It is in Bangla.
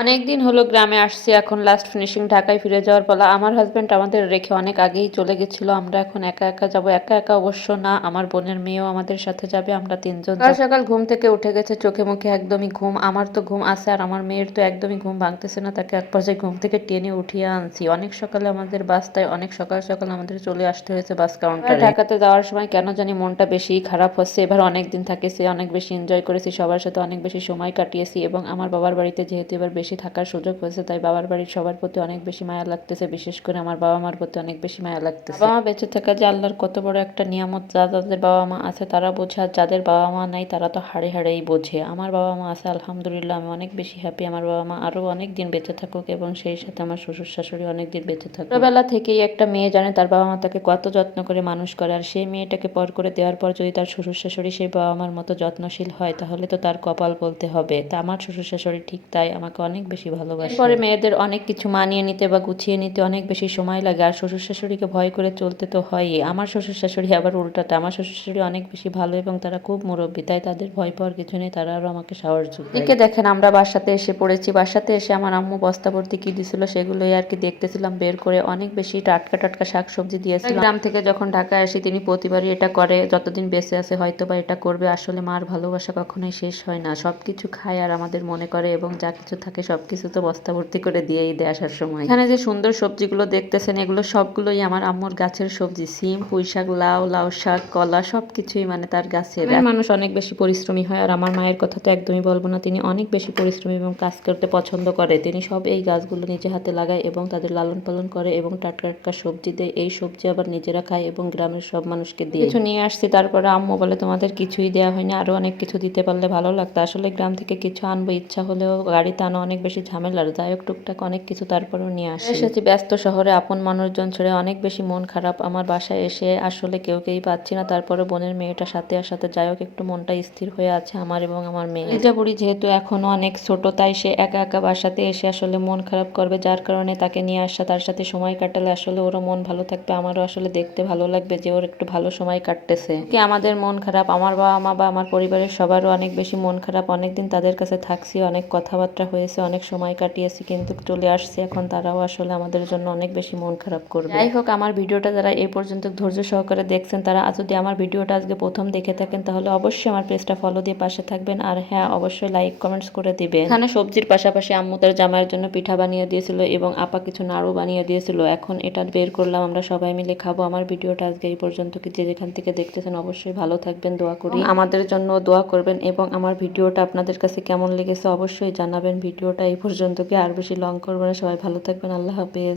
অনেক দিন হলো গ্রামে আসছি এখন লাস্ট ফিনিশিং ঢাকায় ফিরে যাওয়ার পালা। আমার হাজব্যান্ড আমাদের রেখে অনেক আগেই চলে গেছিল আমরা এখন একা একা যাব। একা একা অবশ্য না আমার বোনের মেয়েও আমাদের সাথে যাবে আমরা তিনজন সকাল সকাল ঘুম থেকে উঠে গেছে চোখে মুখে একদমই ঘুম আমার তো ঘুম আছে আর আমার মেয়ের তো একদমই ঘুম ভাঙতেছে না তাকে এক পর্যায়ে ঘুম থেকে টেনে উঠিয়ে আনছি। অনেক সকালে আমাদের বাস তাই অনেক সকাল সকাল আমাদের চলে আসতে হয়েছে বাস কাউন্টারে ঢাকাতে যাওয়ার সময় কেন জানি মনটা বেশি খারাপ হচ্ছে এবার অনেক দিন থাকেছি অনেক বেশি এনজয় করেছি সবার সাথে অনেক বেশি সময় কাটিয়েছি এবং আমার বাবার বাড়িতে যেহেতু এবার বেশি থাকার সুযোগ হয়েছে, তাই বাবার বাড়ির সবার প্রতি অনেক বেশি মায়া লাগতেছে, বিশেষ করে আমার বাবা মার প্রতি অনেক বেশি মায়া লাগতেছে। বাবা মা বেঁচে থাকা যে আল্লাহর কত বড় একটা নিয়ামত, যা যাদের বাবা মা আছে তারা বোঝে, আর যাদের বাবা মা নাই তারা তো হাড়ে হাড়েই বোঝে। আমার বাবা মা আছে, আলহামদুলিল্লাহ, আমি অনেক বেশি হ্যাপি আমার বাবা মা আরও অনেক দিন বেঁচে থাকুক এবং সেই সাথে আমার শ্বশুর শাশুড়ি অনেক দিন বেঁচে থাকুক। ছোটবেলা থেকেই একটা মেয়ে জানে, তার বাবা মা তাকে কত যত্ন করে মানুষ করে, আর সেই মেয়েটাকে পর করে দেওয়ার পর যদি তার শ্বশুর শাশুড়ি সেই বাবা মার মতো যত্নশীল হয়, তাহলে তো তার কপাল বলতে হবে। তা আমার শ্বশুর শাশুড়ি ঠিক তাই, আমাকে অনেক বেশি ভালোবাসে। পরে মেয়েদের অনেক কিছু মানিয়ে নিতে বা গুছিয়ে নিতে অনেক বেশি সময় লাগে। আর শ্বশুর শাশুড়িকে ভয় করে চলতে তো হয়ই। আমার শ্বশুর শাশুড়ি আবার উল্টাটা আমার শ্বশুর শাশুড়ি অনেক বেশি ভালো এবং তারা খুব মুরব্বী তাই তাদের ভয় পাওয়ার কিছু নেই। তারা আরও আমাকে সাহস যোগায়। এদিকে দেখেন আমরা বাসাতে এসে পড়েছি। বাসাতে এসে আমার আম্মু বস্তা ভর্তি কি দিছিল সেগুলোই আর কি দেখতেছিলাম। বের করে অনেক বেশি টাটকা টাটকা শাকসবজি দিয়েছিল গ্রাম থেকে যখন ঢাকায় আসি তিনি প্রতিবারই এটা করে। যতদিন বেঁচে আছে হয়তো বা এটা করবে। আসলে মার ভালোবাসা কখনোই শেষ হয় না। সবকিছু খায় আর আমাদের মনে করে এবং যা কিছু থাকে সবকিছু তো বস্তা ভর্তি করে দিয়েই দেয় আসার সময়। এখানে যে সুন্দর সবজিগুলো দেখতেছেন এগুলো সবগুলোই আমার আম্মুর গাছের সবজি। সিম পুঁই শাক লাউ লাউ শাক কলা সব কিছুই মানে তার গাছের। মানুষ অনেক বেশি পরিশ্রমী হয় আর আমার মায়ের কথা তো একদমই বলব না। তিনি অনেক বেশি পরিশ্রমী এবং কাজ করতে পছন্দ করে। তিনি সব এই গাছগুলো নিজে হাতে লাগায় এবং তাদের লালন পালন করে এবং টাটকা টাটকা সবজি দেয়। এই সবজি আবার নিজেরা খায় এবং গ্রামের সব মানুষকে দিয়ে। কিছু নিয়ে আসছি তারপরে আম্মু বলে তোমাদের কিছুই দেওয়া হয়নি আরও অনেক কিছু দিতে পারলে ভালো লাগতো। আসলে গ্রাম থেকে কিছু আনব ইচ্ছা হলেও গাড়িতে আনা অনেক বেশি ঝামেলার যাই হোক টুকটাক অনেক কিছু তারপরেও নিয়ে আসি। এসেছি ব্যস্ত শহরে আপন মানুষজন ছেড়ে অনেক বেশি মন খারাপ। আমার বাসায় এসে আসলে কেউ কেউ পাচ্ছি না। তারপরে বোনের মেয়েটা সাথে আর সাথে যাই হোক একটু মনটা স্থির হয়ে আছে আমার এবং আমার মেয়ে লিজা বুড়ি যেহেতু এখনও অনেক ছোট তাই সে একা একা বাসাতে এসে আসলে মন খারাপ করবে যার কারণে তাকে নিয়ে আসা তার সাথে সময় কাটালে আসলে ওরও মন ভালো থাকবে আমারও আসলে দেখতে ভালো লাগবে যে ওর একটু ভালো সময় কাটতেছে। কি আমাদের মন খারাপ? আমার বাবা মা বা আমার পরিবারের সবারও অনেক বেশি মন খারাপ। অনেকদিন তাদের কাছে থাকছি অনেক কথাবার্তা হয়েছে অনেক সময় কাটিয়েছি কিন্তু চলে আসছে এখন। তারাও আসলে আমাদের জন্য অনেক বেশি মন খারাপ করবে। যাই হোক আমার ভিডিওটা যারা এই পর্যন্ত ধৈর্য সহকারে দেখছেন তারা যদি আমার ভিডিওটা আজকে প্রথম দেখে থাকেন তাহলে অবশ্যই আমার পেজটা ফলো দিয়ে পাশে থাকবেন। আর হ্যাঁ অবশ্যই লাইক কমেন্টস করে দিবেন। এখানে সবজির পাশাপাশি আম্মু তার জামাইয়ের জন্য পিঠা বানিয়ে দিয়েছিল এবং আপা কিছু নাড়ু বানিয়ে দিয়েছিল। এখন এটা বের করলাম আমরা সবাই মিলে খাব। আমার ভিডিওটা আজকে এই পর্যন্ত। কি যে যেখান থেকে দেখতেছেন অবশ্যই ভালো থাকবেন দোয়া করি। আমাদের জন্য দোয়া করবেন এবং আমার ভিডিওটা আপনাদের কাছে কেমন লেগেছে অবশ্যই জানাবেন। ভিডিওটা এই পর্যন্ত। কি আর বেশি লং করব না সবাই ভালো থাকবেন আল্লাহ হাফেজ।